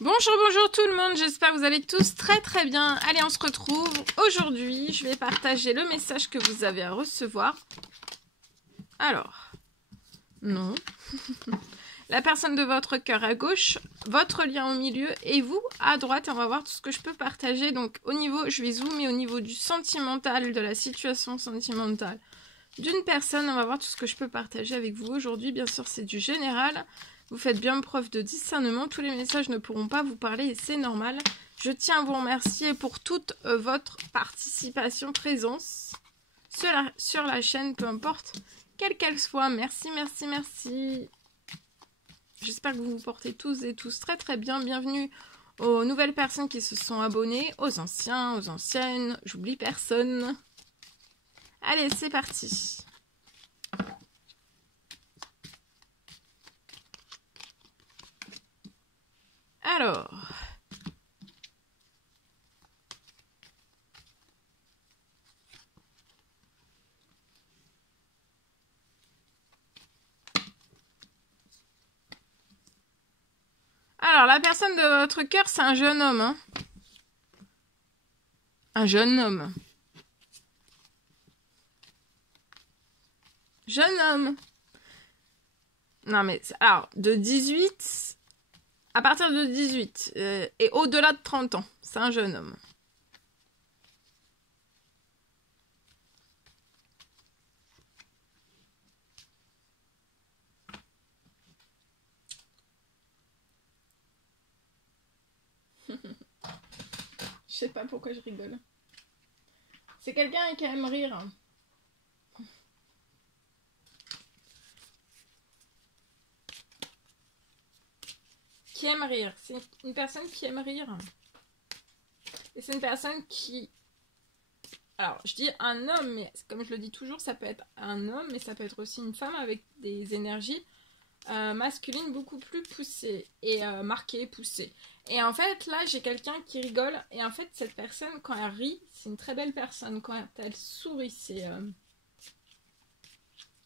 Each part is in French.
Bonjour, bonjour tout le monde, j'espère que vous allez tous très très bien. Allez, on se retrouve. Aujourd'hui, je vais partager le message que vous avez à recevoir. Alors, non. La personne de votre cœur à gauche, votre lien au milieu et vous à droite. Et on va voir tout ce que je peux partager. Donc au niveau, je vais zoomer au niveau du sentimental, de la situation sentimentale d'une personne. On va voir tout ce que je peux partager avec vous aujourd'hui. Bien sûr, c'est du général. Vous faites bien preuve de discernement. Tous les messages ne pourront pas vous parler et c'est normal. Je tiens à vous remercier pour toute votre participation, présence sur la chaîne, peu importe quelle qu'elle soit. Merci, merci, merci. J'espère que vous vous portez tous et tous très très bien. Bienvenue aux nouvelles personnes qui se sont abonnées, aux anciens, aux anciennes. J'oublie personne. Allez, c'est parti. Alors, la personne de votre cœur, c'est un jeune homme. Hein, un jeune homme. Jeune homme. Non, mais... Alors, de 18... À partir de 18 et au-delà de 30 ans, c'est un jeune homme. Je sais pas pourquoi je rigole. C'est quelqu'un qui aime rire. Qui aime rire. C'est une personne qui aime rire. Et c'est une personne qui... Alors, je dis un homme, mais comme je le dis toujours, ça peut être un homme, mais ça peut être aussi une femme avec des énergies masculines beaucoup plus poussées et marquées, poussées. Et en fait, là, j'ai quelqu'un qui rigole. Et en fait, cette personne, quand elle rit, c'est une très belle personne. Quand elle sourit, c'est...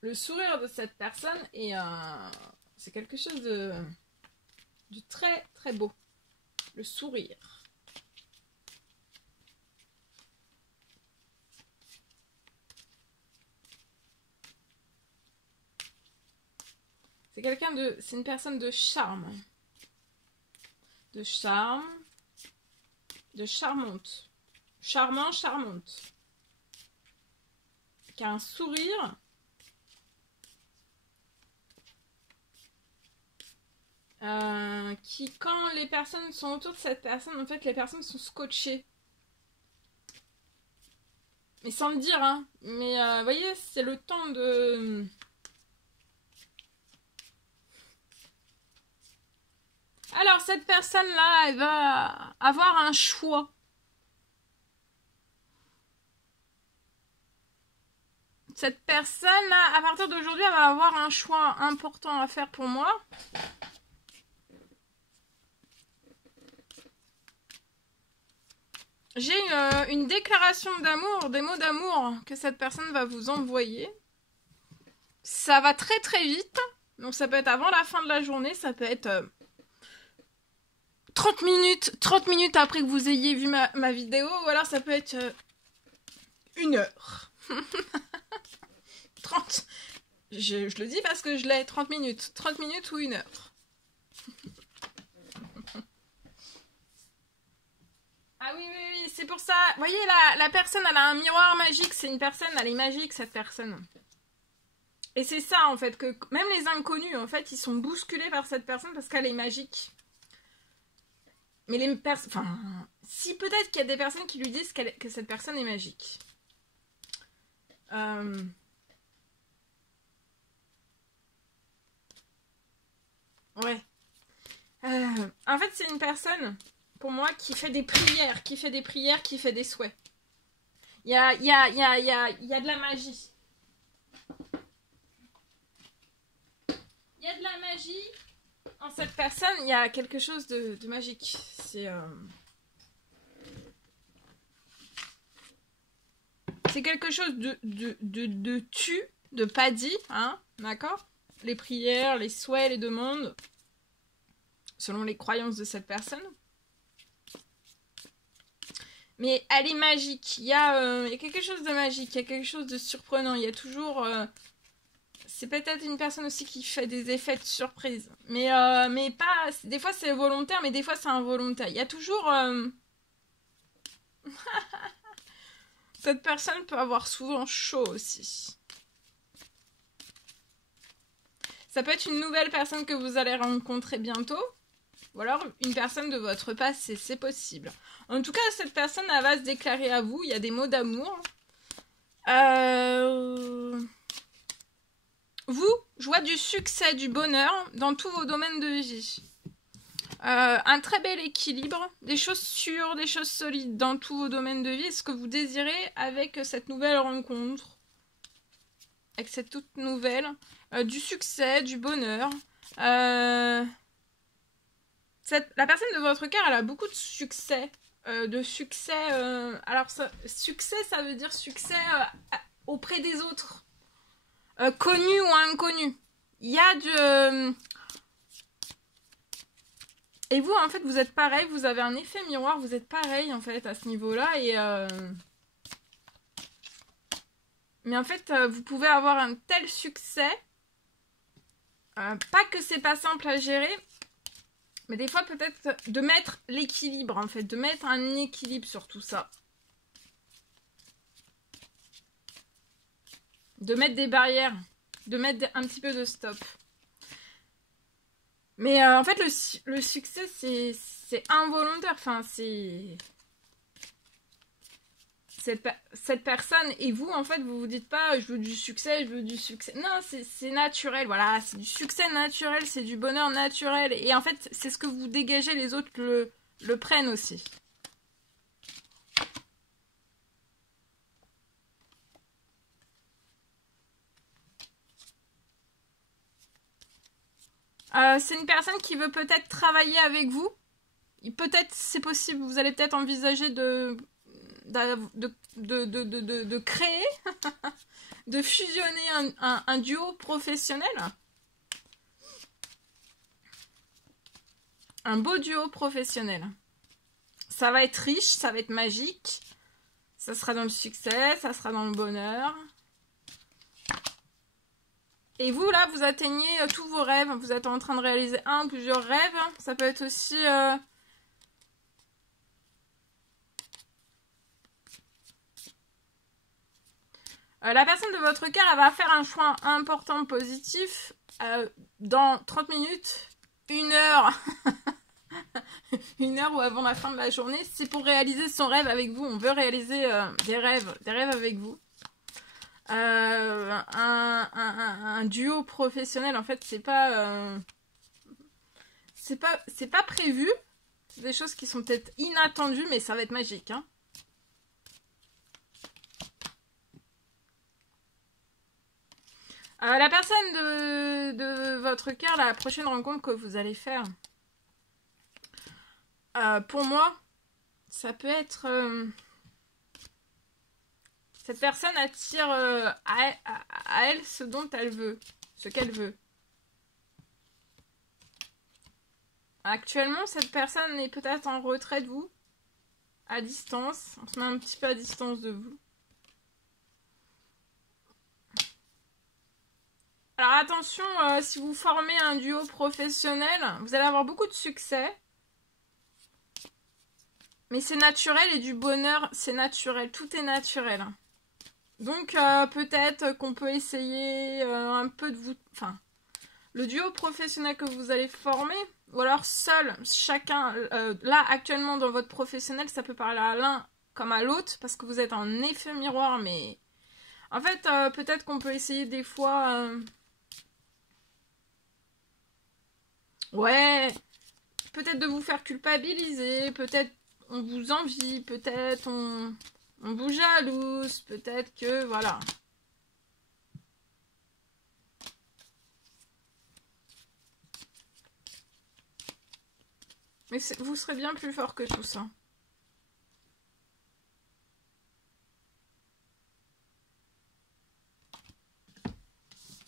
le sourire de cette personne et c'est quelque chose de très très beau. Le sourire. C'est quelqu'un de... C'est une personne de charme. De charme. De charmante. Charmant, charmante. Qui a un sourire. Qui, quand les personnes sont autour de cette personne, en fait, les personnes sont scotchées. Mais sans le dire, hein. Mais, vous voyez, c'est le temps de... Alors, cette personne-là, elle va avoir un choix. Cette personne-là, à partir d'aujourd'hui, elle va avoir un choix important à faire pour moi. J'ai une déclaration d'amour, des mots d'amour que cette personne va vous envoyer. Ça va très très vite. Donc ça peut être avant la fin de la journée, ça peut être 30 minutes après que vous ayez vu ma vidéo, ou alors ça peut être 1 heure. 30. Je le dis parce que je l'ai 30 minutes. 30 minutes ou 1 heure. Ah oui, oui, oui, c'est pour ça. Vous voyez, la personne, elle a un miroir magique. C'est une personne, elle est magique, cette personne. Et c'est ça, en fait, que même les inconnus, en fait, ils sont bousculés par cette personne parce qu'elle est magique. Mais les personnes... Enfin, si peut-être qu'il y a des personnes qui lui disent que cette personne est magique. Ouais. En fait, c'est une personne, pour moi, qui fait des prières, qui fait des souhaits. Il y a de la magie. Il y a de la magie en cette personne. Il y a quelque chose de magique. C'est quelque chose de tu, de pas dit, hein, d'accord? Les prières, les souhaits, les demandes selon les croyances de cette personne. Mais elle est magique. Il y a quelque chose de magique, il y a quelque chose de surprenant. Il y a toujours... c'est peut-être une personne aussi qui fait des effets de surprise. Mais pas... Des fois c'est volontaire, mais des fois c'est involontaire. Il y a toujours... Cette personne peut avoir souvent chaud aussi. Ça peut être une nouvelle personne que vous allez rencontrer bientôt. Ou alors une personne de votre passé, c'est possible. En tout cas, cette personne, elle va se déclarer à vous. Il y a des mots d'amour. Vous, je vois du succès, du bonheur dans tous vos domaines de vie. Un très bel équilibre, des choses sûres, des choses solides dans tous vos domaines de vie. Ce que vous désirez avec cette nouvelle rencontre, avec cette toute nouvelle, du succès, du bonheur. La personne de votre cœur, elle a beaucoup de succès. Alors, succès, ça veut dire succès auprès des autres. Connu ou inconnu. Il y a du... Et vous, en fait, vous êtes pareil, vous avez un effet miroir, vous êtes pareil, en fait, à ce niveau-là, et... Mais en fait, vous pouvez avoir un tel succès, pas que c'est pas simple à gérer, mais des fois, peut-être, de mettre l'équilibre, en fait, de mettre un équilibre sur tout ça. De mettre des barrières, de mettre un petit peu de stop. Mais en fait, le succès, c'est involontaire. Enfin, c'est... Cette personne et vous, en fait, vous vous dites pas « je veux du succès, je veux du succès ». Non, c'est naturel, voilà. C'est du succès naturel, c'est du bonheur naturel. Et en fait, c'est ce que vous dégagez, les autres le prennent aussi. C'est une personne qui veut peut-être travailler avec vous. Peut-être, c'est possible, vous allez peut-être envisager de créer, de fusionner un duo professionnel. Un beau duo professionnel. Ça va être riche, ça va être magique. Ça sera dans le succès, ça sera dans le bonheur. Et vous, là, vous atteignez tous vos rêves. Vous êtes en train de réaliser un ou plusieurs rêves. Ça peut être aussi... la personne de votre cœur, elle va faire un choix important, positif. Dans 30 minutes, 1 heure. 1 heure ou avant la fin de la journée. C'est pour réaliser son rêve avec vous. On veut réaliser des rêves avec vous. Un duo professionnel, en fait, c'est pas prévu. C'est des choses qui sont peut-être inattendues, mais ça va être magique, hein. La personne de votre cœur, la prochaine rencontre que vous allez faire, pour moi, ça peut être... cette personne attire à elle ce dont elle veut, ce qu'elle veut. Actuellement, cette personne est peut-être en retrait de vous, à distance. On se met un petit peu à distance de vous. Alors attention, si vous formez un duo professionnel, vous allez avoir beaucoup de succès. Mais c'est naturel et du bonheur, c'est naturel. Tout est naturel. Donc peut-être qu'on peut essayer un peu de vous... Enfin, le duo professionnel que vous allez former, ou alors seul, chacun... là, actuellement, dans votre professionnel, ça peut parler à l'un comme à l'autre, parce que vous êtes en effet miroir, mais... En fait, peut-être qu'on peut essayer des fois... Ouais, peut-être de vous faire culpabiliser, peut-être on vous envie, peut-être on vous jalouse, peut-être que, voilà. Mais vous serez bien plus fort que tout ça.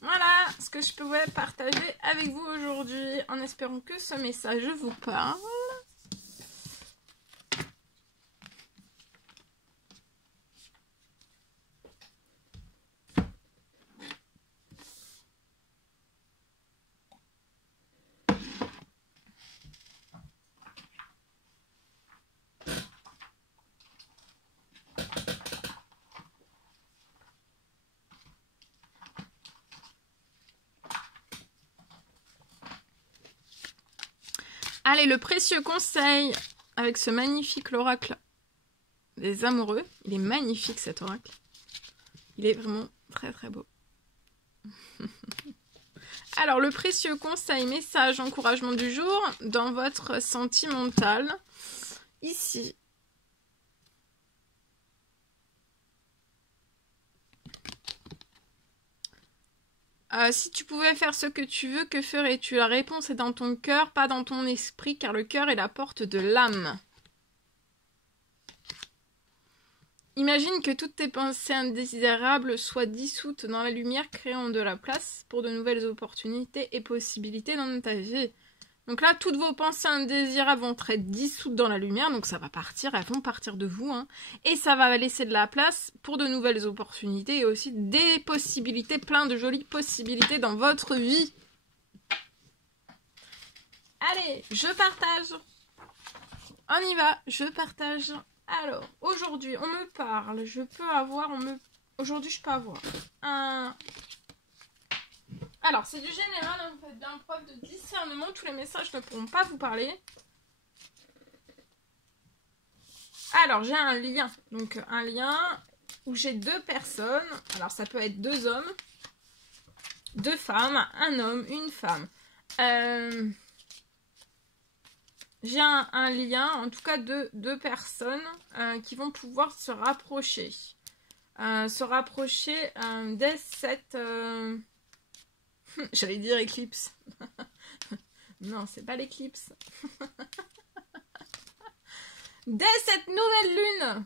Voilà, ce ce que je pouvais partager avec vous aujourd'hui, en espérant que ce message vous parle. Allez, le précieux conseil avec ce magnifique oracle des amoureux. Il est magnifique cet oracle. Il est vraiment très très beau. Alors, le précieux conseil, message, encouragement du jour dans votre sentimental. Ici. Si tu pouvais faire ce que tu veux, que ferais-tu? La réponse est dans ton cœur, pas dans ton esprit, car le cœur est la porte de l'âme. Imagine que toutes tes pensées indésirables soient dissoutes dans la lumière, créant de la place pour de nouvelles opportunités et possibilités dans ta vie. Donc là, toutes vos pensées indésirables vont être dissoutes dans la lumière, donc ça va partir, elles vont partir de vous, hein, et ça va laisser de la place pour de nouvelles opportunités et aussi des possibilités, plein de jolies possibilités dans votre vie. Allez, je partage. On y va, je partage. Alors, aujourd'hui, on me parle, aujourd'hui, je peux avoir un... Alors, c'est du général, en fait, d'un preuve de discernement. Tous les messages ne pourront pas vous parler. Alors, j'ai un lien. Donc, un lien où j'ai deux personnes. Alors, ça peut être deux hommes, deux femmes, un homme, une femme. J'ai un lien, en tout cas, de deux personnes qui vont pouvoir se rapprocher. Dès cette... J'allais dire éclipse. Non, c'est pas l'éclipse. Dès cette nouvelle lune.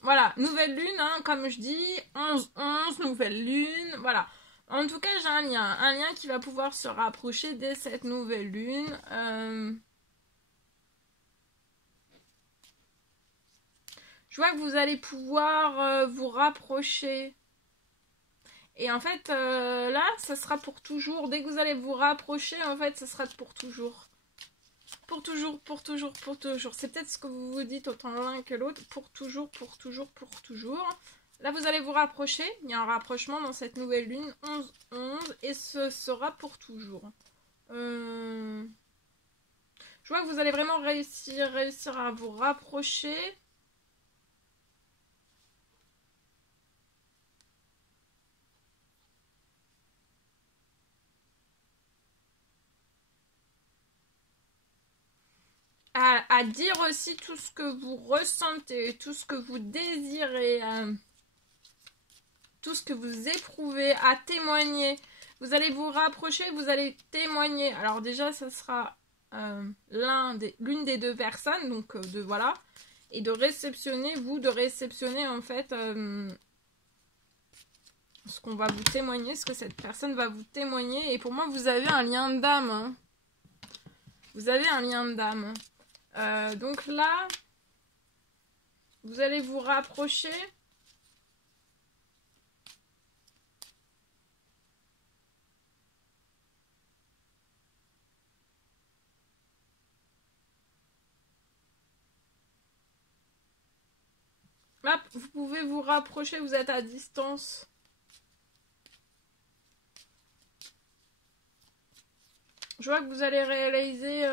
Voilà, nouvelle lune, hein, comme je dis, 11-11, nouvelle lune, voilà. En tout cas, j'ai un lien qui va pouvoir se rapprocher dès cette nouvelle lune. Je vois que vous allez pouvoir vous rapprocher. Et en fait, là, ça sera pour toujours. Dès que vous allez vous rapprocher, en fait, ça sera pour toujours. Pour toujours, pour toujours, pour toujours. C'est peut-être ce que vous vous dites autant l'un que l'autre. Pour toujours, pour toujours, pour toujours. Là, vous allez vous rapprocher. Il y a un rapprochement dans cette nouvelle lune. 11-11. Et ce sera pour toujours. Je vois que vous allez vraiment réussir à vous rapprocher. À dire aussi tout ce que vous ressentez, tout ce que vous désirez, tout ce que vous éprouvez, à témoigner. Vous allez vous rapprocher, vous allez témoigner. Alors déjà, ça sera l'une des deux personnes, donc voilà. Et de réceptionner en fait ce qu'on va vous témoigner, ce que cette personne va vous témoigner. Et pour moi, vous avez un lien d'âme. Hein. Vous avez un lien d'âme. Donc là, vous allez vous rapprocher. Là, vous pouvez vous rapprocher, vous êtes à distance. Je vois que vous allez réaliser...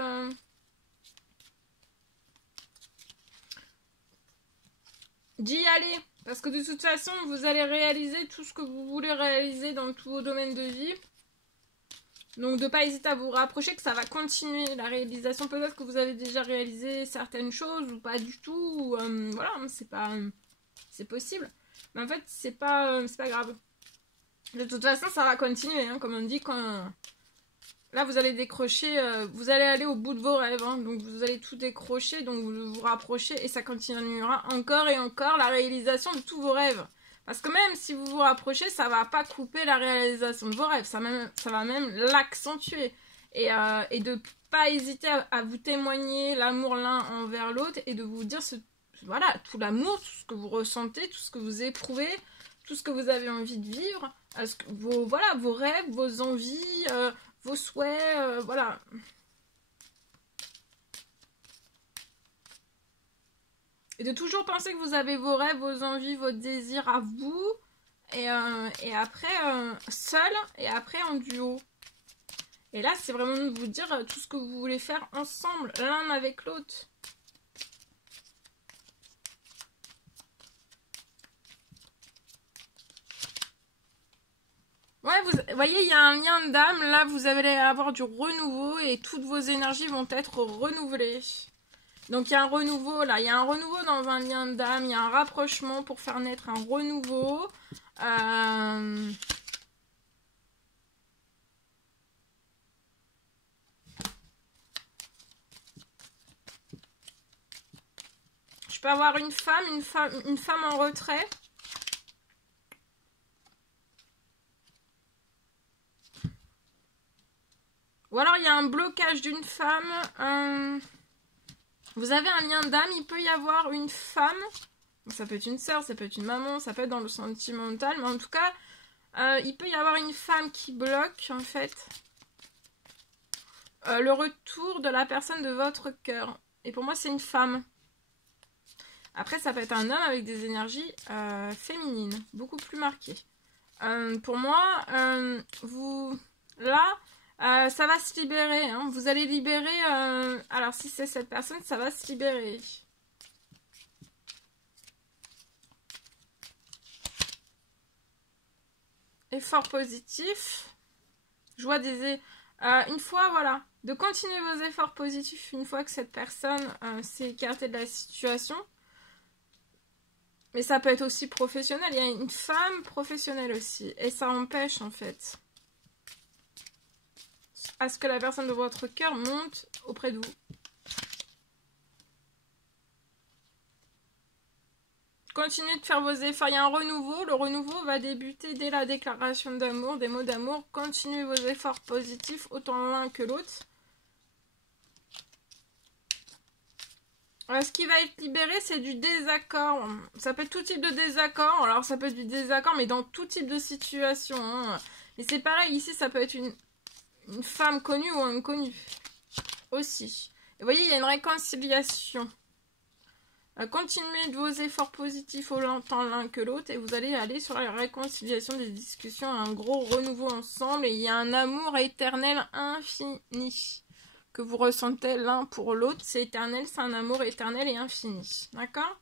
d'y aller, parce que de toute façon vous allez réaliser tout ce que vous voulez réaliser dans tous vos domaines de vie, donc de ne pas hésiter à vous rapprocher, que ça va continuer la réalisation. Peut-être que vous avez déjà réalisé certaines choses ou pas du tout, ou, voilà, c'est possible, mais en fait c'est pas grave, de toute façon ça va continuer, hein, comme on dit, quand là vous allez décrocher, vous allez aller au bout de vos rêves, hein, donc vous allez tout décrocher, donc vous vous rapprochez et ça continuera encore et encore la réalisation de tous vos rêves. Parce que même si vous vous rapprochez, ça va pas couper la réalisation de vos rêves. Ça va même l'accentuer. Et de pas hésiter à vous témoigner l'amour l'un envers l'autre et de vous dire voilà, tout l'amour, tout ce que vous ressentez, tout ce que vous éprouvez, tout ce que vous avez envie de vivre, vos rêves, vos envies, vos souhaits, voilà. Et de toujours penser que vous avez vos rêves, vos envies, vos désirs à vous, et après seul, et après en duo. Et là, c'est vraiment de vous dire tout ce que vous voulez faire ensemble, l'un avec l'autre. Ouais, vous voyez, il y a un lien d'âme. Là, vous allez avoir du renouveau et toutes vos énergies vont être renouvelées. Donc, il y a un renouveau, là. Il y a un renouveau dans un lien d'âme. Il y a un rapprochement pour faire naître un renouveau. Je peux avoir une femme en retrait. Ou alors, il y a un blocage d'une femme. Vous avez un lien d'âme, il peut y avoir une femme. Ça peut être une sœur, ça peut être une maman, ça peut être dans le sentimental. Mais en tout cas, il peut y avoir une femme qui bloque, en fait, le retour de la personne de votre cœur. Et pour moi, c'est une femme. Après, ça peut être un homme avec des énergies féminines, beaucoup plus marquées. Pour moi, ça va se libérer. Hein. Vous allez libérer... alors, si c'est cette personne, ça va se libérer. Effort positif. Je vois une fois, voilà, de continuer vos efforts positifs une fois que cette personne s'est écartée de la situation. Mais ça peut être aussi professionnel. Il y a une femme professionnelle aussi. Et ça empêche, en fait, à ce que la personne de votre cœur monte auprès de vous. Continuez de faire vos efforts. Il y a un renouveau. Le renouveau va débuter dès la déclaration d'amour, des mots d'amour. Continuez vos efforts positifs, autant l'un que l'autre. Ce qui va être libéré, c'est du désaccord. Ça peut être tout type de désaccord. Alors, ça peut être du désaccord, mais dans tout type de situation. Hein. Et c'est pareil, ici, ça peut être une femme connue ou inconnue. Aussi. Et vous voyez, il y a une réconciliation. Continuez de vos efforts positifs autant l'un que l'autre et vous allez aller sur la réconciliation des discussions, un gros renouveau ensemble et il y a un amour éternel infini que vous ressentez l'un pour l'autre. C'est éternel, c'est un amour éternel et infini. D'accord?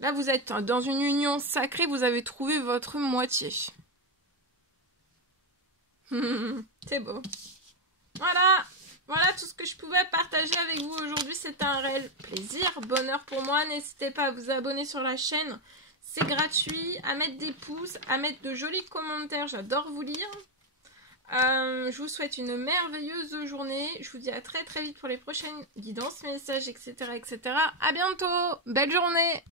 Là, vous êtes dans une union sacrée, vous avez trouvé votre moitié. C'est beau. Voilà! Voilà tout ce que je pouvais partager avec vous aujourd'hui. C'était un réel plaisir, bonheur pour moi. N'hésitez pas à vous abonner sur la chaîne. C'est gratuit. À mettre des pouces, à mettre de jolis commentaires. J'adore vous lire. Je vous souhaite une merveilleuse journée. Je vous dis à très très vite pour les prochaines guidances, messages, etc. etc. À bientôt. Belle journée.